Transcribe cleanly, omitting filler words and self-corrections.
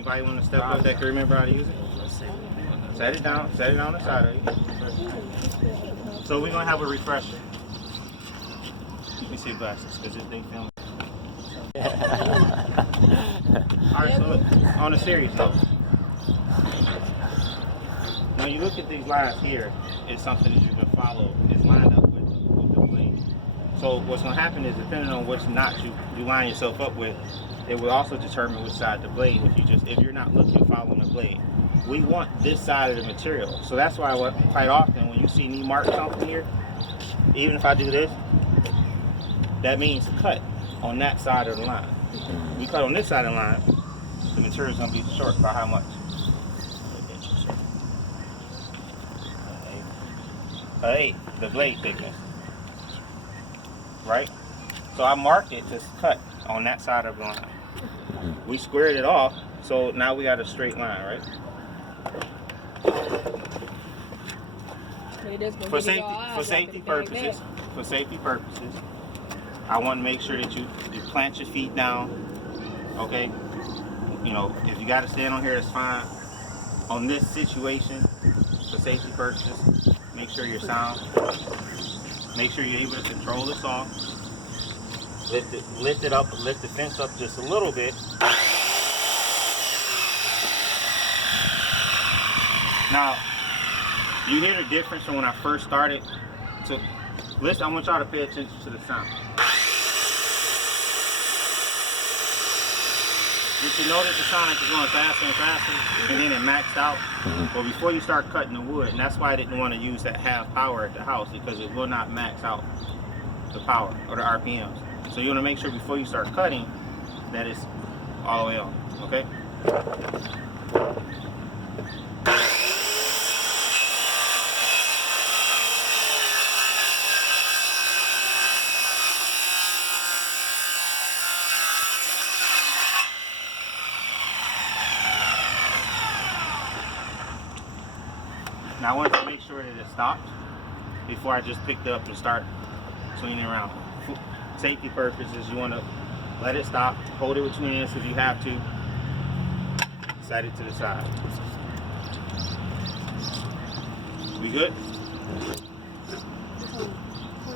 Anybody want to step up that can remember how to use it? Set it down on the side of you. So we're gonna have a refresher. Let me see the glasses, because if they film. Alright, so look, on a serious note. When you look at these lines here, it's something that you can follow. It's lined up with the blade. So what's gonna happen is, depending on which notch you line yourself up with, it will also determine which side of the blade. If you're not looking following the blade. We want this side of the material. So that's why quite often when you see me mark something here, even if I do this, that means cut on that side of the line. We cut on this side of the line, the material is going to be short by how much? 8, the blade thickness. Right? So I marked it to cut on that side of the line. We squared it off, so now we got a straight line, right? For safety purposes, I want to make sure that you plant your feet down. Okay, you know, if you got to stand on here, that's fine. On this situation, for safety purposes, make sure you're sound. Make sure you're able to control the saw. Lift it up, lift the fence up just a little bit. Now, you hear the difference from when I first started. So, listen, I want y'all to pay attention to the sound. You should notice the sound like it's going faster and faster, and then it maxed out. But before you start cutting the wood, and that's why I didn't want to use that half power at the house, because it will not max out the power or the RPMs. So you want to make sure before you start cutting that it's all the way on, okay? Now I want to make sure that it stopped before I just picked it up and start swinging around. Safety purposes, you want to let it stop, hold it between your hands if you have to, set it to the side. We good?